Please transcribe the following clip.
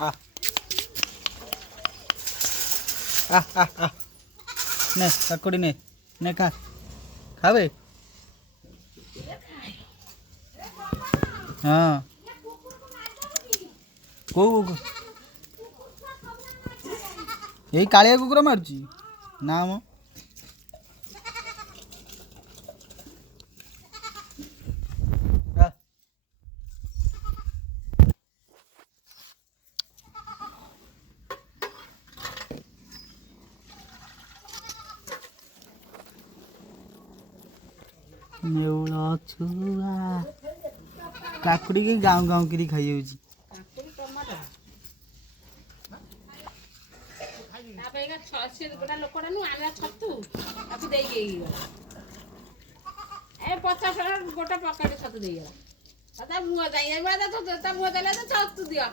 आ आ आ आ ने काकुड़ी ने खा खावे हाँ को यही कालिया कुकुर मारुची ना मो नेउला छुआ काकुड़ी के गाँव गाँव करी खाई होची गोटा लोकटा नु आना छतु ताकू देई गेई ए 50 गोटा पकेट छतु देई गला ता मुआ जाई ए बादा तो ता मुआ देले तो छतु दियो